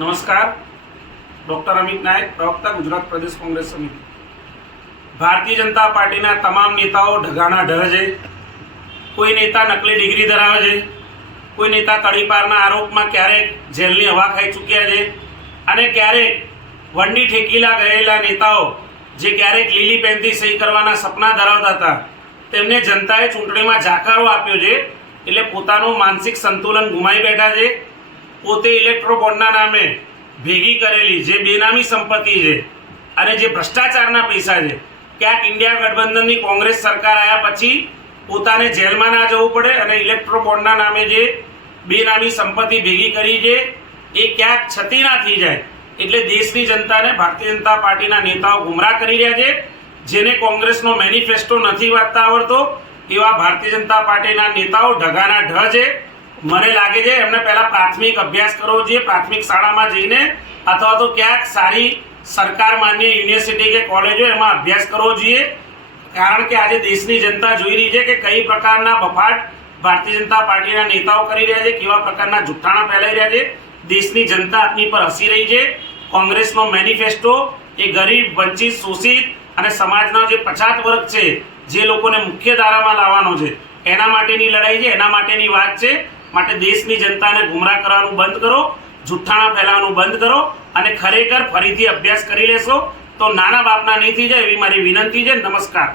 નમસ્કાર. ડૉક્ટર અમિત નાયક, પ્રવક્તા, ગુજરાત પ્રદેશ કોંગ્રેસ સમિતિ. ભારતીય જનતા પાર્ટીના તમામ નેતાઓ ઢગાના ઢહ છે. કોઈ નેતા નકલી ડિગ્રી ધરાવે છે. કોઈ નેતા તળીપારના આરોપમાં ક્યારેક જેલની હવા ખાઈ ચૂક્યા છે. અને ક્યારેક વંડી ઠેકીલા ગયેલા નેતાઓ જે ક્યારેક લીલી પેનથી સહી કરવાના સપના ધરાવતા હતા, તેમને જનતાએ ચૂંટણીમાં જાકારો આપ્યો છે. એટલે પોતાનું માનસિક સંતુલન ગુમાવી બેઠા છે. પોતે ઇલેક્ટ્રો બોન્ડના નામે ભેગી કરેલી જે બેનામી સંપત્તિ છે અને જે ભ્રષ્ટાચારના પૈસા છે, ક્યાંક ઇન્ડિયા ગઠબંધનની કોંગ્રેસ સરકાર આવ્યા પછી પોતાને જેલમાં ના જવું પડે અને ઇલેક્ટ્રો બોન્ડના નામે જે બેનામી સંપત્તિ ભેગી કરી છે, એ ક્યાંક છતી ના થઈ જાય. એટલે દેશની જનતાને ભારતીય જનતા પાર્ટીના નેતાઓ ગુમરાહ કરી રહ્યા છે. જેને કોંગ્રેસનો મેનિફેસ્ટો નથી વાંચતા આવડતો, એવા ભારતીય જનતા પાર્ટીના નેતાઓ ઢગાના ઢ છે. મને લાગે છે એમને પહેલા પ્રાથમિક અભ્યાસ કરવો જોઈએ, પ્રાથમિક શાળામાં જઈને અથવા તો ક્યાંક સારી સરકાર માન્ય યુનિવર્સિટી કે કોલેજો એમાં અભ્યાસ કરવો જોઈએ. કારણ કે આજે દેશની જનતા જોઈ રહી છે કે કઈ પ્રકારના બફાટ ભારતીય જનતા પાર્ટીના નેતાઓ કરી રહ્યા છે, કેવા પ્રકારના જુઠ્ઠાણા ફેલાઈ રહ્યા છે. દેશની જનતા આપની પર હસી રહી છે. કોંગ્રેસનો મેનિફેસ્ટો એ ગરીબ, વંચિત, શોષિત અને સમાજનો જે પછાત વર્ગ છે, જે લોકોને મુખ્ય ધારામાં લાવવાનો છે. એના માટેની લડાઈ છે, એના માટેની વાત છે. માટે દેશની જનતાને ગુમરાહ કરવાનું બંધ કરો, જુઠ્ઠાણા ફેલાવવાનું બંધ કરો અને ખરેખર ફરીથી અભ્યાસ કરી લેશો. તો નાના બાપના નહીં થઈ જાય એવી મારી વિનંતી છે. નમસ્કાર.